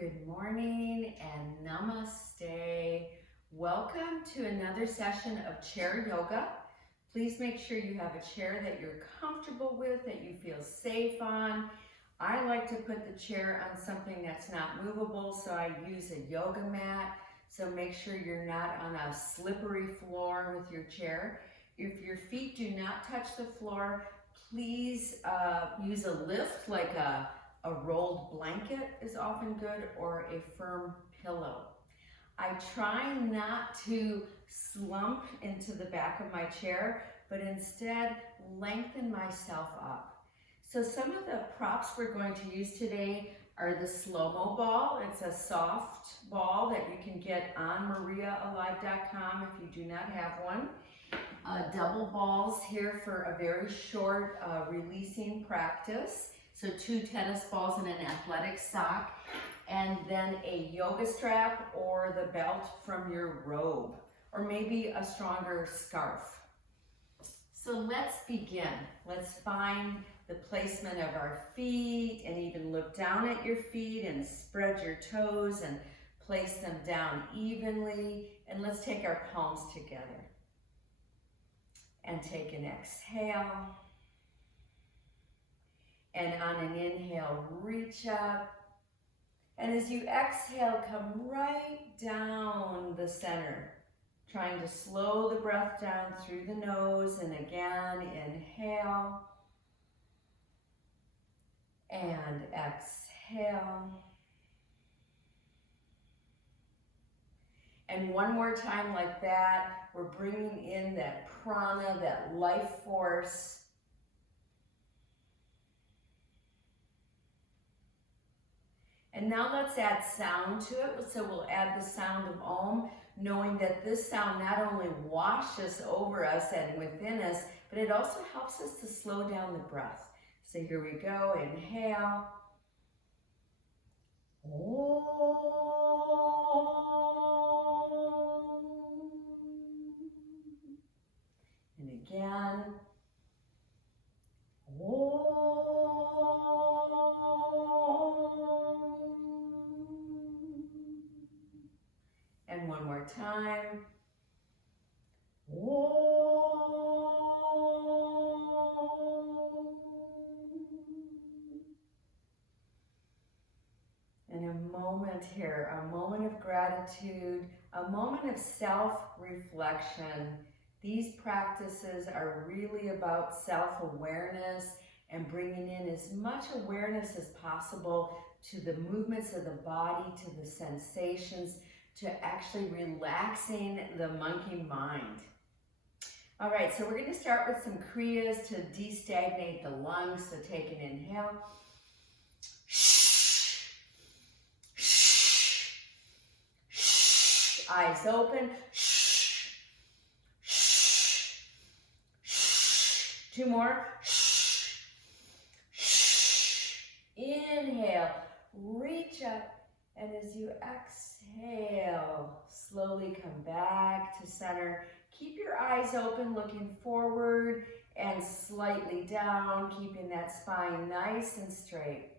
Good morning and namaste. Welcome to another session of chair yoga. Please make sure you have a chair that you're comfortable with, that you feel safe on. I like to put the chair on something that's not movable, so I use a yoga mat. So make sure you're not on a slippery floor with your chair. If your feet do not touch the floor, please use a lift like a rolled blanket is often good, or a firm pillow. I try not to slump into the back of my chair, but instead lengthen myself up. So some of the props we're going to use today are the slo-mo ball. It's a soft ball that you can get on mariaalive.com if you do not have one. Double balls here for a very short releasing practice. So 2 tennis balls and an athletic sock, and then a yoga strap or the belt from your robe, or maybe a stronger scarf. So let's begin. Let's find the placement of our feet, and even look down at your feet and spread your toes and place them down evenly. And let's take our palms together and take an exhale. And on an inhale, reach up. And as you exhale, come right down the center, trying to slow the breath down through the nose. And again, inhale and exhale. And one more time like that, we're bringing in that prana, that life force. And now let's add sound to it. So we'll add the sound of Om, knowing that this sound not only washes over us and within us, but it also helps us to slow down the breath. So here we go, inhale. Om. And again. Om. And one more time. Om. And a moment here, a moment of gratitude, a moment of self-reflection. These practices are really about self-awareness and bringing in as much awareness as possible to the movements of the body, to the sensations, to actually relaxing the monkey mind. All right, so we're going to start with some kriyas to destagnate the lungs. So take an inhale. Eyes open. 2 more. Inhale, reach up, and as you exhale, slowly come back to center. Keep your eyes open, looking forward and slightly down, keeping that spine nice and straight.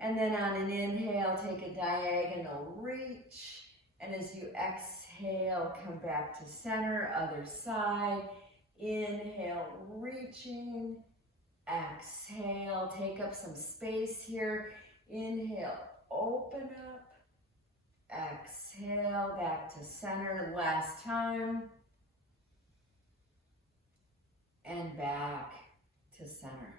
And then on an inhale, take a diagonal reach, and as you exhale, come back to center, other side. Inhale, reaching. Exhale, take up some space here. Inhale, open up. Exhale, back to center. Last time. And back to center.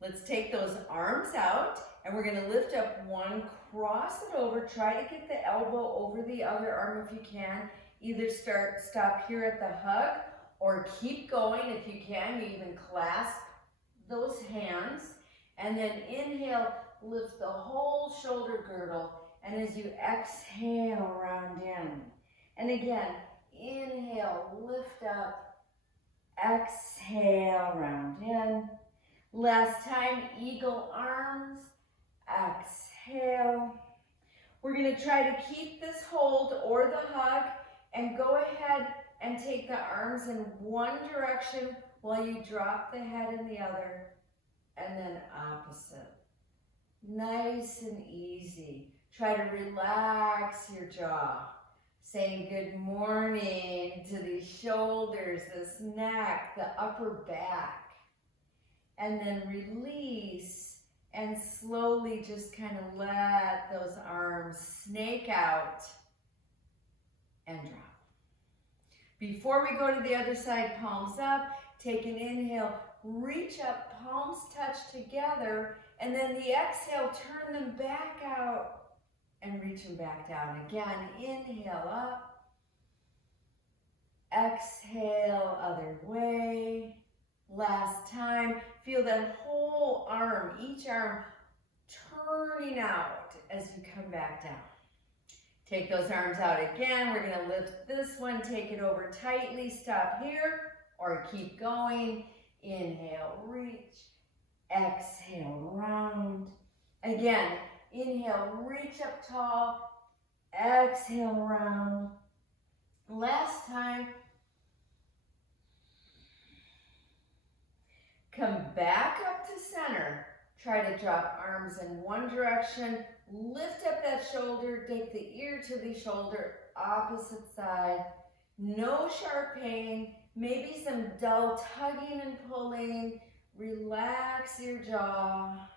Let's take those arms out, and we're going to lift up one, cross it over. Try to get the elbow over the other arm if you can. Either stop here at the hug, or keep going if you can. You even clasp those hands. And then inhale, lift the whole shoulder girdle. And as you exhale, round in. And again, inhale, lift up. Exhale, round in. Last time, eagle arms. Exhale. We're going to try to keep this hold or the hug, and go ahead and take the arms in one direction while you drop the head in the other, and then opposite. Nice and easy. Try to relax your jaw. Saying good morning to the shoulders, this neck, the upper back. And then release and slowly just kind of let those arms snake out and drop. Before we go to the other side, palms up, take an inhale, reach up, palms touch together, and then the exhale, turn them back out and reach them back down. Again, inhale up, exhale other way. Last time, feel that whole arm, each arm turning out as you come back down. Take those arms out again. We're going to lift this one, take it over tightly, stop here, or keep going. Inhale, reach. Exhale, round. Again, inhale, reach up tall. Exhale, round. Last time. Come back up to center. Try to drop arms in one direction. Lift up that shoulder. Take the ear to the shoulder. Opposite side. No sharp pain. Maybe some dull tugging and pulling. Relax your jaw.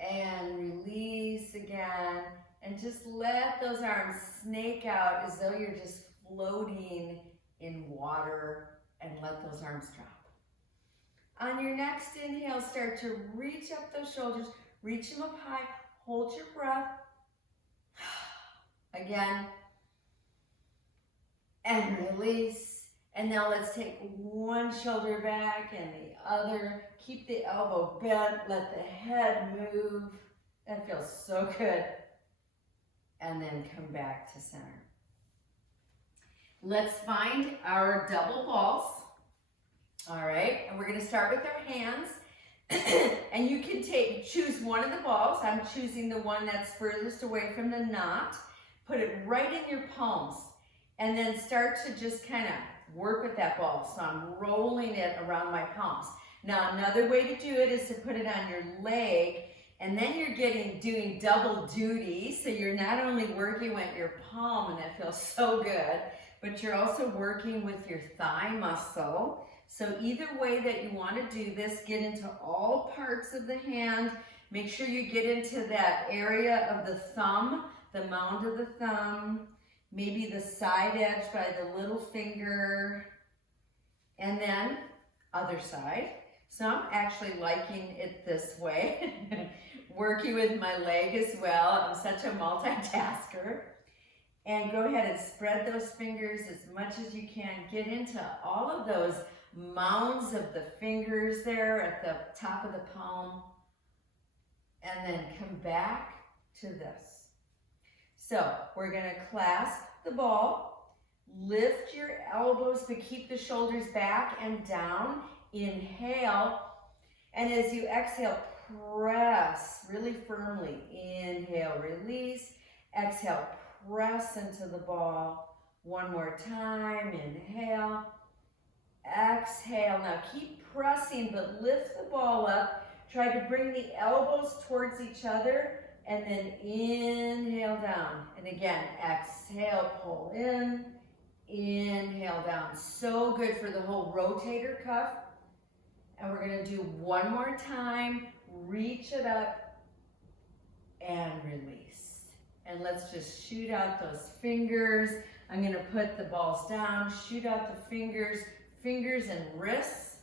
And release again. And just let those arms snake out as though you're just floating in water. And let those arms drop. On your next inhale, start to reach up those shoulders. Reach them up high. Hold your breath. Again. And release. And now let's take one shoulder back and the other. Keep the elbow bent. Let the head move. That feels so good. And then come back to center. Let's find our double balls. All right, and we're going to start with our hands. And you can choose one of the balls. I'm choosing the one that's furthest away from the knot. Put it right in your palms. And then start to just kind of work with that ball. So I'm rolling it around my palms. Now another way to do it is to put it on your leg. And then you're doing double duty. So you're not only working with your palm, and that feels so good, but you're also working with your thigh muscle. So either way that you want to do this, get into all parts of the hand. Make sure you get into that area of the thumb, the mound of the thumb, maybe the side edge by the little finger, and then other side. So I'm actually liking it this way, working with my leg as well. I'm such a multitasker. And go ahead and spread those fingers as much as you can. Get into all of those mounds of the fingers there at the top of the palm. And then come back to this. So we're going to clasp the ball. Lift your elbows to keep the shoulders back and down. Inhale. And as you exhale, press really firmly. Inhale, release. Exhale, press into the ball. One more time. Inhale. Exhale. Now keep pressing, but lift the ball up. Try to bring the elbows towards each other, and then inhale down. And again, exhale, pull in. Inhale down. So good for the whole rotator cuff. And we're going to do one more time. Reach it up and release. And let's just shoot out those fingers. I'm going to put the balls down, shoot out the fingers. Fingers and wrists,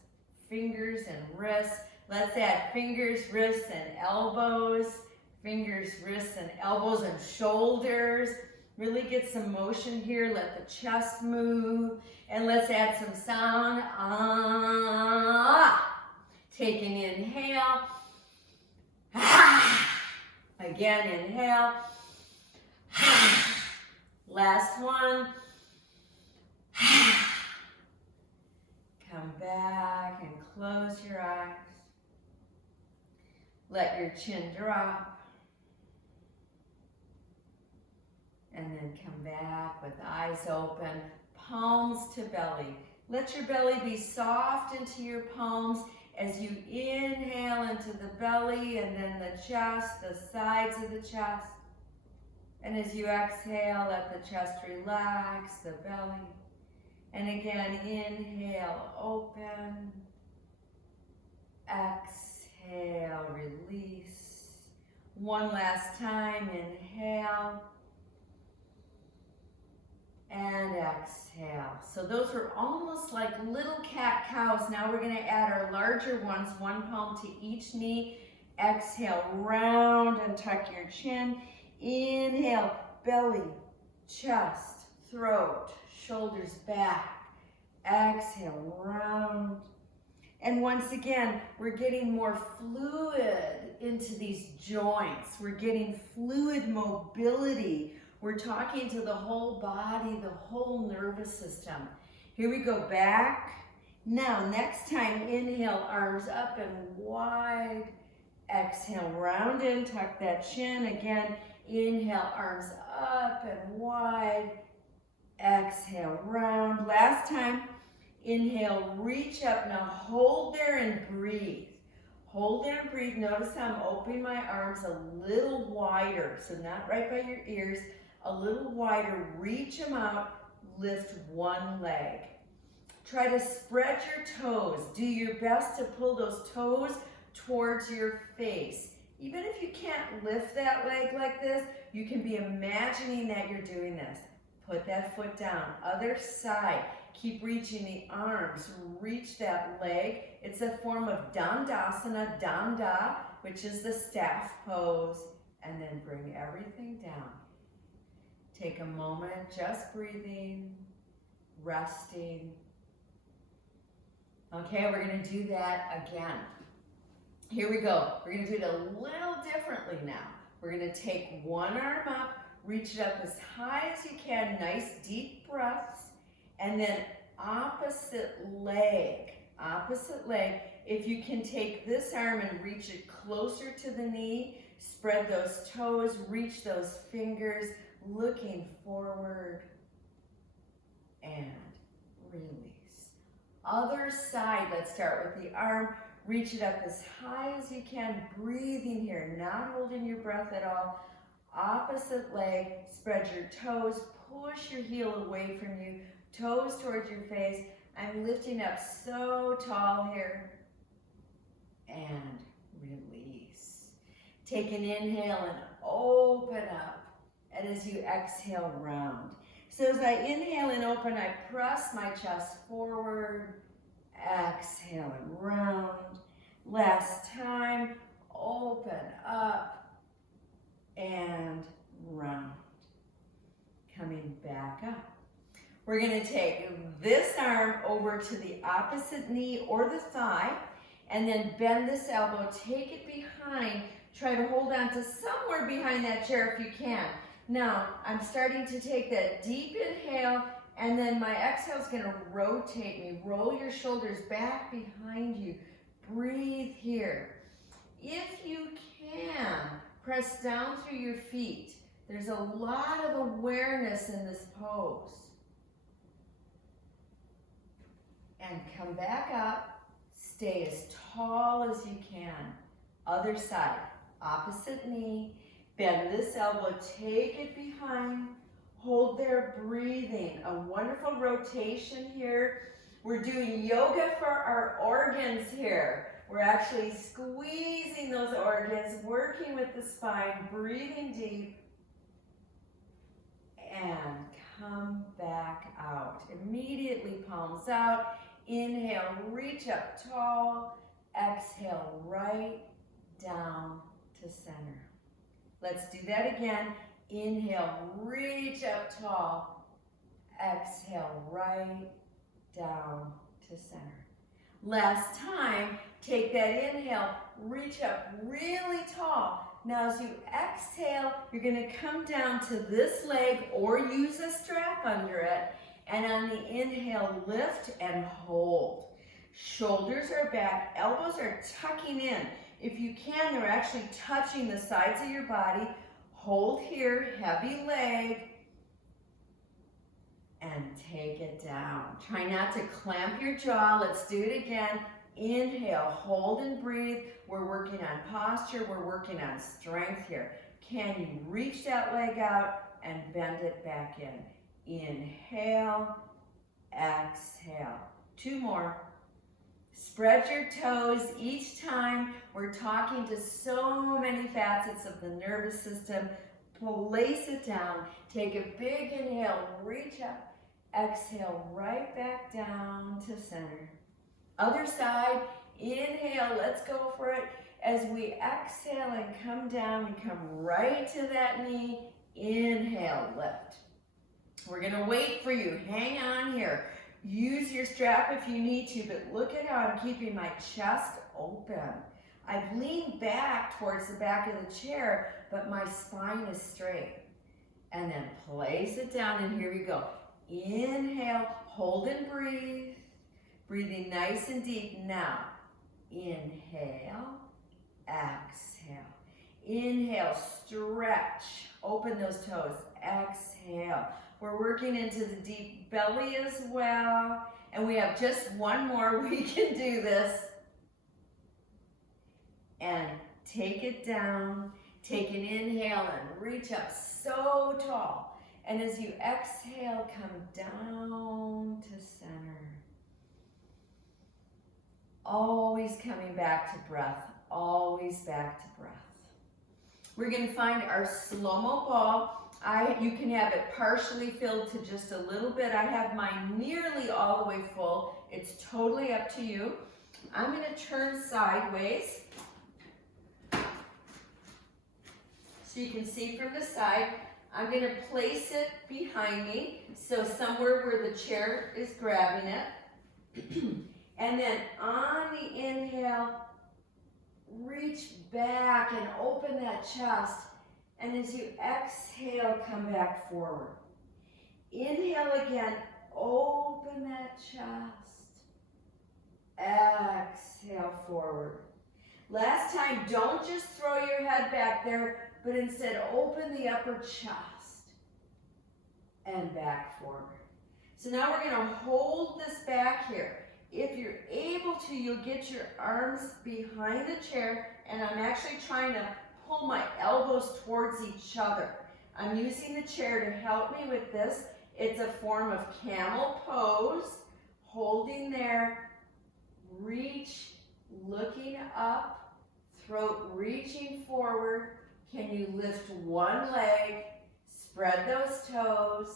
fingers and wrists. Let's add fingers, wrists, and elbows. Fingers, wrists, and elbows and shoulders. Really get some motion here. Let the chest move. And let's add some sound. Ah. Take an inhale. Ah. Again, inhale. Ah. Last one. Ah. Come back and close your eyes. Let your chin drop. And then come back with eyes open, palms to belly. Let your belly be soft into your palms As you inhale into the belly and then the chest, the sides of the chest. And as you exhale, let the chest relax, the belly. And again, inhale, open. Exhale, release. One last time, inhale. And exhale. So those were almost like little cat-cows. Now we're going to add our larger ones, one palm to each knee. Exhale, round and tuck your chin. Inhale, belly, chest, throat, shoulders back. Exhale, round. And once again, we're getting more fluid into these joints. We're getting fluid mobility. We're talking to the whole body, the whole nervous system. Here we go, back. Now, next time, inhale, arms up and wide. Exhale, round in, tuck that chin. Again, inhale, arms up and wide. Exhale, round. Last time, inhale, reach up. Now hold there and breathe. Hold there and breathe. Notice how I'm opening my arms a little wider. So not right by your ears, a little wider. Reach them out, lift one leg. Try to spread your toes. Do your best to pull those toes towards your face. Even if you can't lift that leg like this, you can be imagining that you're doing this. Put that foot down. Other side. Keep reaching the arms. Reach that leg. It's a form of Dandasana, Danda, which is the staff pose. And then bring everything down. Take a moment, just breathing, resting. Okay, we're going to do that again. Here we go. We're going to do it a little differently now. We're going to take one arm up, reach it up as high as you can, nice deep breaths, and then opposite leg. If you can take this arm and reach it closer to the knee, spread those toes, reach those fingers, looking forward, and release. Other side, let's start with the arm. Reach it up as high as you can, breathing here, not holding your breath at all. Opposite leg, spread your toes, push your heel away from you, toes towards your face. I'm lifting up so tall here. And release. Take an inhale and open up. And as you exhale, round. So as I inhale and open, I press my chest forward. Exhale and round. Last time, open up and round. Coming back up. We're going to take this arm over to the opposite knee or the thigh, and then bend this elbow, take it behind, try to hold on to somewhere behind that chair if you can. Now, I'm starting to take that deep inhale, and then my exhale is going to rotate me. Roll your shoulders back behind you. Breathe here. If you can, press down through your feet. There's a lot of awareness in this pose. And come back up. Stay as tall as you can. Other side, opposite knee. Bend this elbow, take it behind. Hold there, breathing. A wonderful rotation here. We're doing yoga for our organs here. We're actually squeezing those organs, working with the spine, breathing deep. And come back out. Immediately palms out. Inhale, reach up tall. Exhale, right down to center. Let's do that again. Inhale, reach up tall. Exhale, right down to center. Last time, take that inhale, reach up really tall. Now as you exhale, you're going to come down to this leg or use a strap under it. And on the inhale, lift and hold. Shoulders are back, elbows are tucking in. If you can, they're actually touching the sides of your body. Hold here, heavy leg, and take it down. Try not to clamp your jaw. Let's do it again. Inhale, hold and breathe. We're working on posture, we're working on strength here. Can you reach that leg out and bend it back in? Inhale, exhale. 2 more. Spread your toes. Each time we're talking to so many facets of the nervous system. Place it down. Take a big inhale, reach up. Exhale, right back down to center. Other side, inhale, let's go for it. As we exhale and come down, we come right to that knee. Inhale, lift. We're gonna wait for you. Hang on here. Use your strap if you need to, but look at how I'm keeping my chest open. I've leaned back towards the back of the chair, but my spine is straight. And then place it down, and here we go. Inhale, hold and breathe. Breathing nice and deep. Now, inhale, exhale. Inhale, stretch. Open those toes. Exhale. We're working into the deep belly as well. And we have just one more. We can do this. And take it down. Take an inhale and reach up so tall. And as you exhale, come down to center. Always coming back to breath. Always back to breath. We're going to find our slo-mo ball. You can have it partially filled to just a little bit. I have mine nearly all the way full. It's totally up to you. I'm going to turn sideways so you can see from the side. I'm going to place it behind me, so somewhere where the chair is grabbing it. And then on the inhale, reach back and open that chest. And as you exhale, come back forward. Inhale again, open that chest. Exhale forward. Last time, don't just throw your head back there, but instead open the upper chest and back forward. So now we're going to hold this back here. If you're able to, you'll get your arms behind the chair, and I'm actually trying to pull my elbows towards each other. I'm using the chair to help me with this. It's a form of camel pose. Holding there, reach, looking up, throat reaching forward. Can you lift one leg, spread those toes,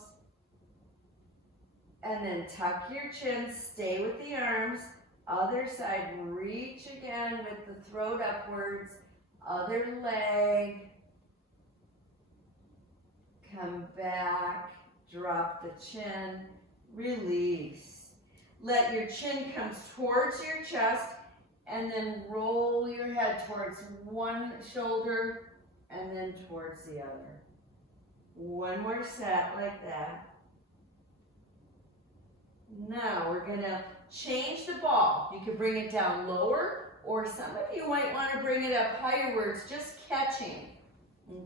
and then tuck your chin, stay with the arms. Other side, reach again with the throat upwards. Other leg, come back, drop the chin, release. Let your chin come towards your chest, and then roll your head towards one shoulder and then towards the other. One more set like that. Now we're gonna change the ball. You can bring it down lower, or some of you might want to bring it up higher where it's just catching.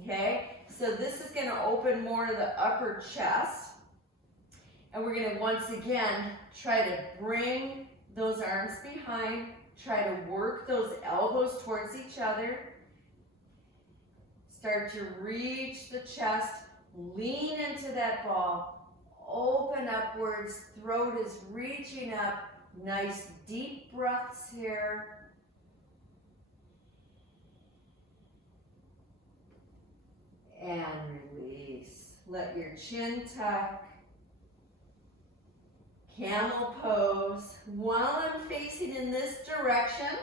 Okay, so this is going to open more of the upper chest. And we're going to once again try to bring those arms behind, try to work those elbows towards each other. Start to reach the chest, lean into that ball, open upwards, throat is reaching up. Nice deep breaths here. And release. Let your chin tuck. Camel pose. While I'm facing in this direction,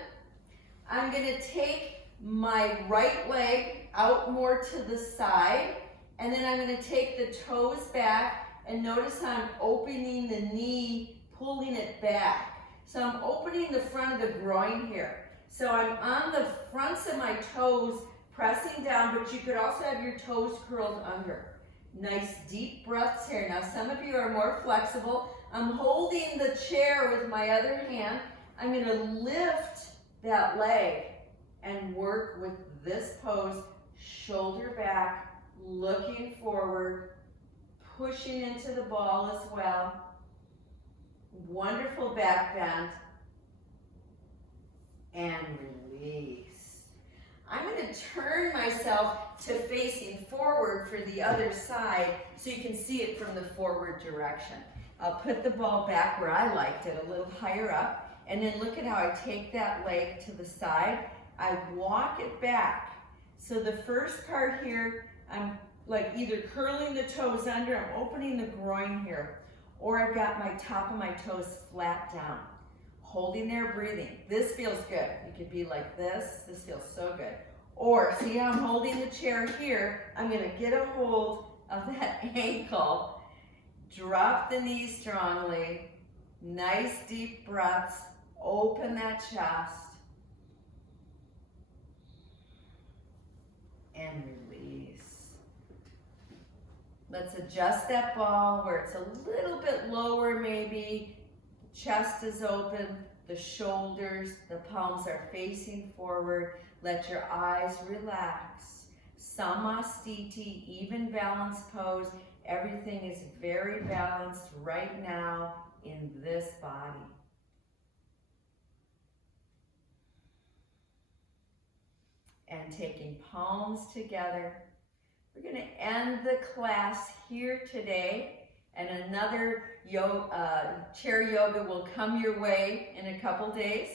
I'm going to take my right leg out more to the side, and then I'm going to take the toes back, and notice how I'm opening the knee, pulling it back. So I'm opening the front of the groin here. So I'm on the fronts of my toes, pressing down, but you could also have your toes curled under. Nice deep breaths here. Now some of you are more flexible. I'm holding the chair with my other hand. I'm going to lift that leg and work with this pose, shoulder back, looking forward, pushing into the ball as well. Wonderful back bend. and release. I'm going to turn myself to facing forward for the other side so you can see it from the forward direction. I'll put the ball back where I liked it, a little higher up, and then look at how I take that leg to the side. I walk it back. So the first part here, I'm like either curling the toes under, I'm opening the groin here, or I've got my top of my toes flat down. Holding there, breathing. This feels good. You could be like this. This feels so good. Or, see how I'm holding the chair here? I'm going to get a hold of that ankle. Drop the knees strongly. Nice deep breaths. Open that chest. And release. Let's adjust that ball where it's a little bit lower maybe. Chest is open, the shoulders, the palms are facing forward. Let your eyes relax. Samastiti, even balance pose. Everything is very balanced right now in this body. And taking palms together. We're going to end the class here today. And another chair yoga will come your way in a couple days.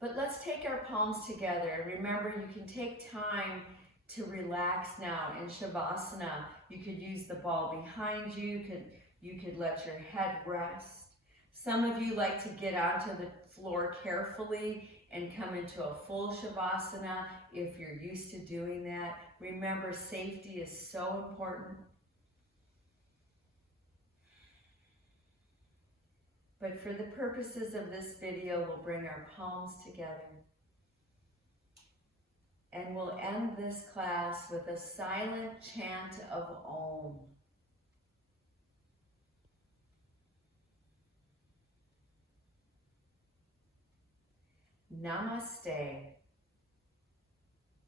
But let's take our palms together. Remember, you can take time to relax now in Shavasana. You could use the ball behind you. You could let your head rest. Some of you like to get onto the floor carefully and come into a full Shavasana if you're used to doing that. Remember, safety is so important. But for the purposes of this video, we'll bring our palms together. And we'll end this class with a silent chant of Om. Namaste.